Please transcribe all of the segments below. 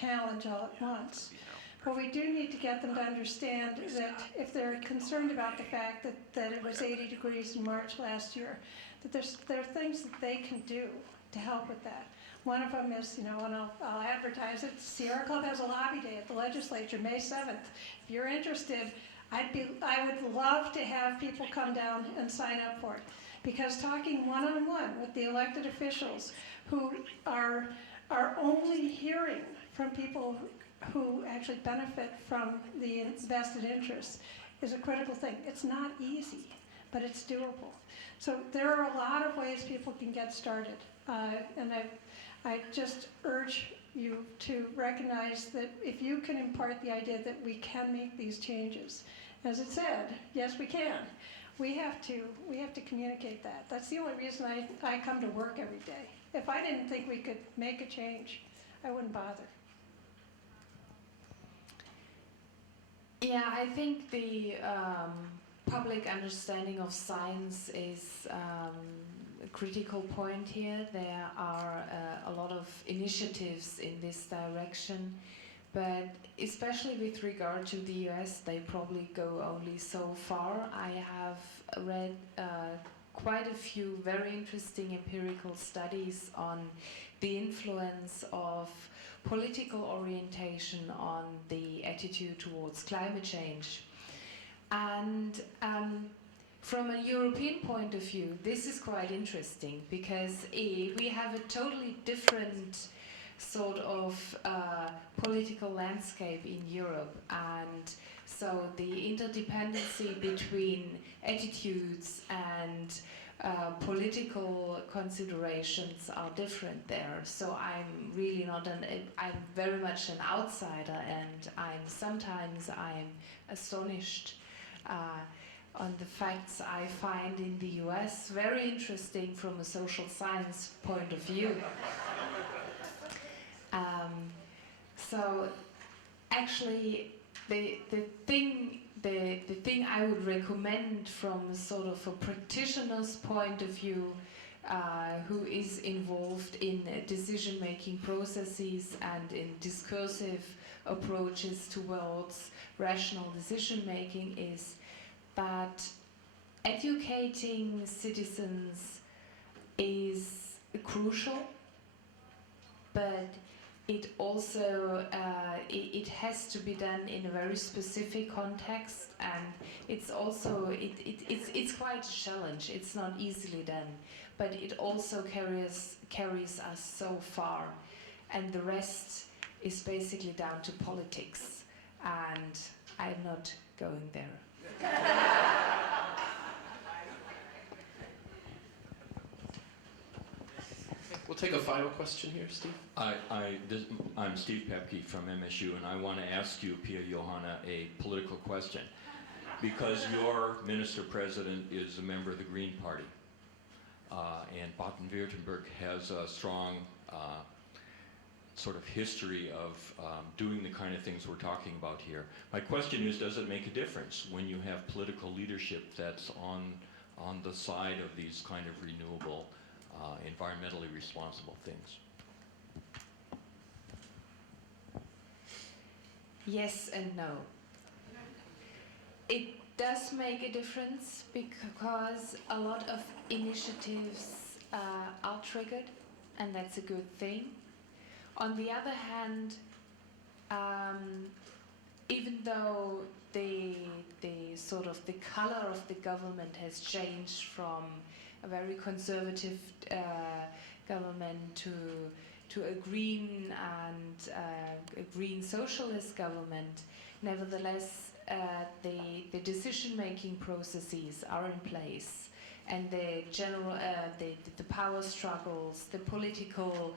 challenge all at once. But we do need to get them to understand that if they're concerned about the fact that it was 80 degrees in March last year, that there are things that they can do to help with that. One of them is, and I'll advertise it, Sierra Club has a lobby day at the legislature, May 7th. If you're interested, I would love to have people come down and sign up for it. Because talking one-on-one with the elected officials who are only hearing from people who actually benefit from the vested interests is a critical thing. It's not easy, but it's doable. So there are a lot of ways people can get started. And I just urge you to recognize that if you can impart the idea that we can make these changes, as it said, yes we can. We have to communicate that. That's the only reason I come to work every day. If I didn't think we could make a change, I wouldn't bother. Yeah, I think the public understanding of science is a critical point here. There are a lot of initiatives in this direction, but especially with regard to the US, they probably go only so far. I have read quite a few very interesting empirical studies on the influence of political orientation on the attitude towards climate change. And from a European point of view, this is quite interesting because we have a totally different sort of political landscape in Europe, and so the interdependency between attitudes and political considerations are different there. So I'm really not I'm very much an outsider, and sometimes I'm astonished on the facts I find in the US very interesting from a social science point of view. So actually the thing I would recommend from sort of a practitioner's point of view who is involved in decision-making processes and in discursive approaches towards rational decision-making is that educating citizens is crucial, but it also it has to be done in a very specific context, and it's also it's quite a challenge. It's not easily done, but it also carries us so far, and the rest is basically down to politics, and I'm not going there. We'll take a final question here, Steve. I'm Steve Pepke from MSU, and I want to ask you, Pia-Johanna, a political question. Because your minister-president is a member of the Green Party, and Baden-Württemberg has a strong sort of history of doing the kind of things we're talking about here. My question is, does it make a difference when you have political leadership that's on the side of these kind of renewable, environmentally responsible things? Yes and no. It does make a difference because a lot of initiatives are triggered, and that's a good thing. On the other hand, even though the sort of the color of the government has changed from a very conservative government to a green and a green socialist government, nevertheless the decision-making processes are in place, and the general the power struggles, the political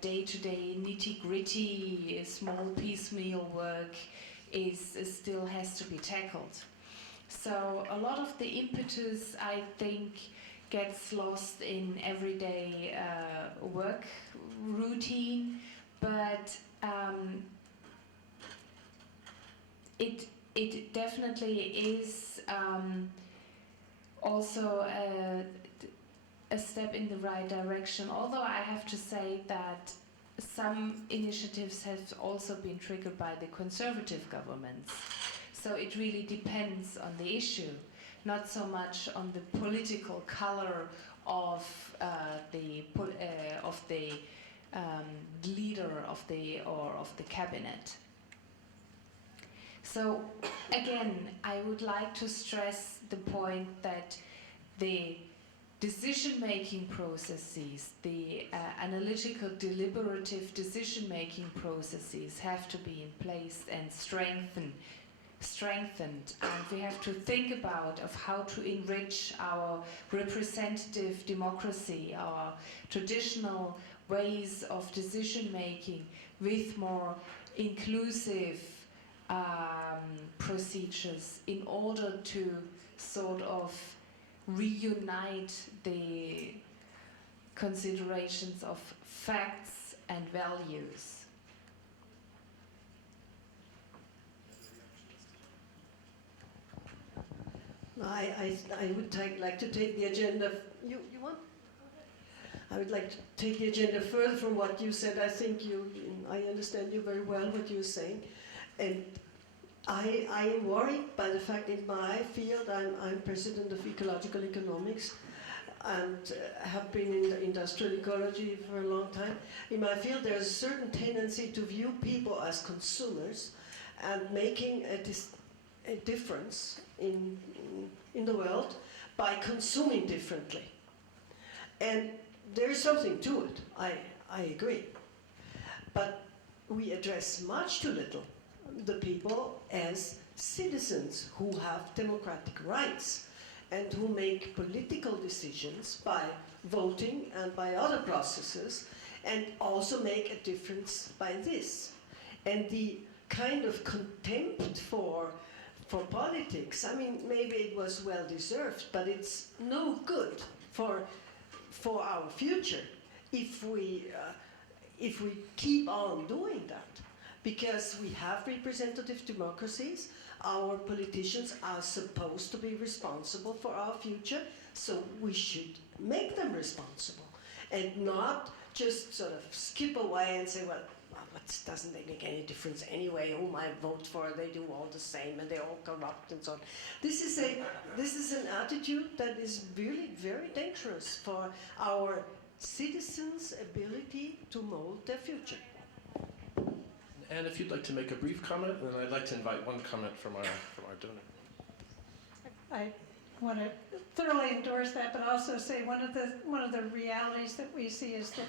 day-to-day nitty-gritty small piecemeal work still has to be tackled. So a lot of the impetus, I think, gets lost in everyday work routine, but it definitely is also a step in the right direction. Although I have to say that some initiatives have also been triggered by the conservative governments. So it really depends on the issue, not so much on the political color of the leader of the cabinet. So again, I would like to stress the point that the decision-making processes, the analytical, deliberative decision-making processes have to be in place and strengthened, and we have to think about of how to enrich our representative democracy, our traditional ways of decision-making with more inclusive procedures in order to sort of reunite the considerations of facts and values. I would like to take the agenda. You want? I would like to take the agenda further from what you said. I think I understand you very well what you're saying, and I am worried by the fact in my field I'm president of ecological economics, and have been in industrial ecology for a long time. In my field, there's a certain tendency to view people as consumers, and making a difference in the world by consuming differently. And there is something to it, I agree. But we address much too little the people as citizens who have democratic rights and who make political decisions by voting and by other processes, and also make a difference by this. And the kind of contempt for politics, I mean, maybe it was well deserved, but it's no good for our future if we keep on doing that. Because we have representative democracies, our politicians are supposed to be responsible for our future, so we should make them responsible and not just sort of skip away and say, well, it doesn't make any difference anyway, whom I vote for, they do all the same and they're all corrupt and so on. This is an attitude that is really very dangerous for our citizens' ability to mold their future. And if you'd like to make a brief comment, then I'd like to invite one comment from our donor. I want to thoroughly endorse that, but also say one of the realities that we see is that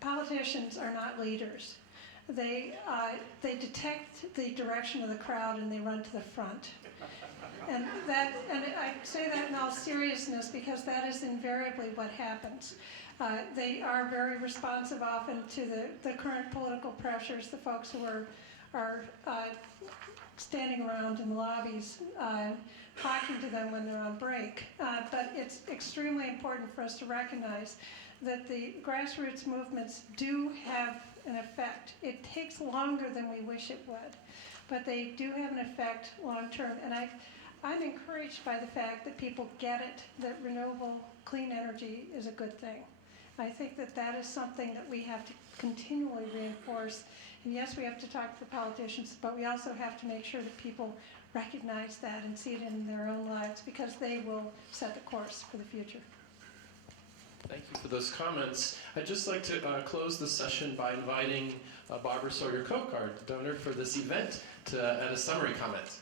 politicians are not leaders. They detect the direction of the crowd and they run to the front. And I say that in all seriousness because that is invariably what happens. They are very responsive often to the current political pressures, the folks who are standing around in the lobbies, talking to them when they're on break. But it's extremely important for us to recognize that the grassroots movements do have an effect. It takes longer than we wish it would, but they do have an effect long term. And I'm encouraged by the fact that people get it, that renewable clean energy is a good thing. I think that is something that we have to continually reinforce. And yes, we have to talk to the politicians, but we also have to make sure that people recognize that and see it in their own lives, because they will set the course for the future. Thank you for those comments. I'd just like to close the session by inviting Barbara Sawyer-Koch, our donor for this event, to add a summary comment.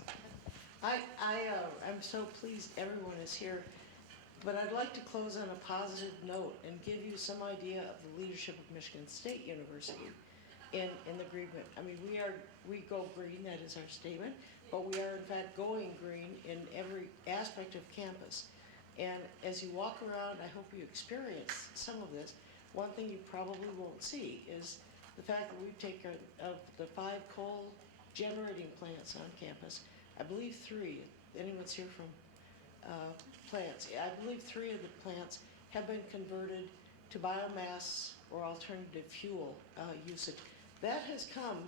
I'm so pleased everyone is here, but I'd like to close on a positive note and give you some idea of the leadership of Michigan State University in the green. I mean, we go green, that is our statement, but we are in fact going green in every aspect of campus. And as you walk around, I hope you experience some of this. One thing you probably won't see is the fact that we've taken of the 5 coal generating plants on campus, I believe 3, anyone's here from plants, I believe 3 of the plants have been converted to biomass or alternative fuel usage. That has come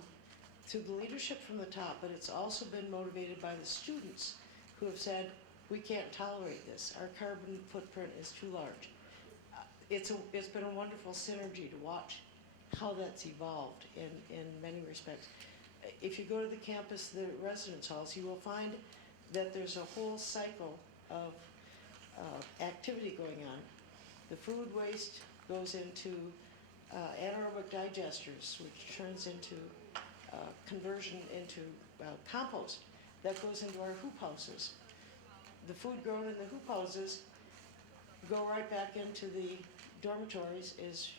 through the leadership from the top, but it's also been motivated by the students who have said, we can't tolerate this. Our carbon footprint is too large. It's been a wonderful synergy to watch how that's evolved in many respects. If you go to the campus, the residence halls, you will find that there's a whole cycle of activity going on. The food waste goes into anaerobic digesters, which turns into conversion into compost. That goes into our hoop houses. The food grown in the hoop houses go right back into the dormitories as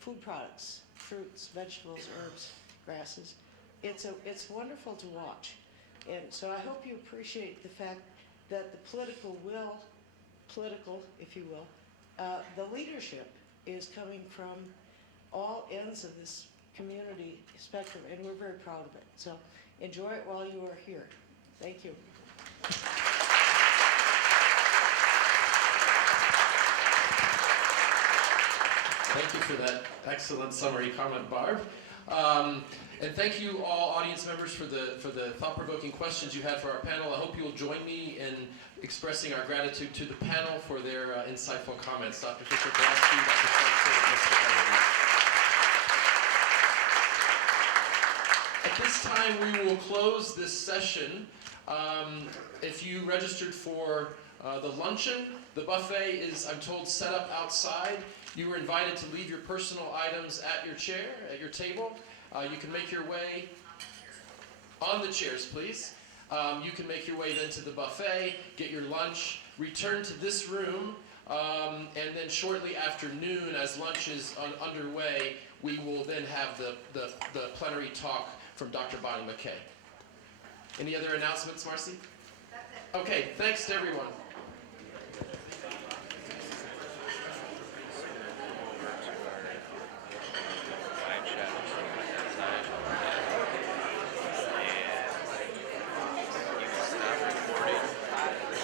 food products, fruits, vegetables, herbs, grasses. It's wonderful to watch. And so I hope you appreciate the fact that the political, if you will, the leadership is coming from all ends of this community spectrum, and we're very proud of it. So enjoy it while you are here. Thank you. Thank you for that excellent summary comment, Barb. And thank you all audience members for the thought-provoking questions you had for our panel. I hope you'll join me in expressing our gratitude to the panel for their insightful comments. Dr. Fischer-Koalski, Dr. Schweizer, At this time, we will close this session. If you registered for the luncheon, the buffet is, I'm told, set up outside. You were invited to leave your personal items at your chair, at your table. You can make your way on the chairs, please. You can make your way then to the buffet, get your lunch, return to this room, and then shortly after noon, as lunch is underway, we will then have the plenary talk from Dr. Bonnie McKay. Any other announcements, Marcy? Okay, thanks to everyone.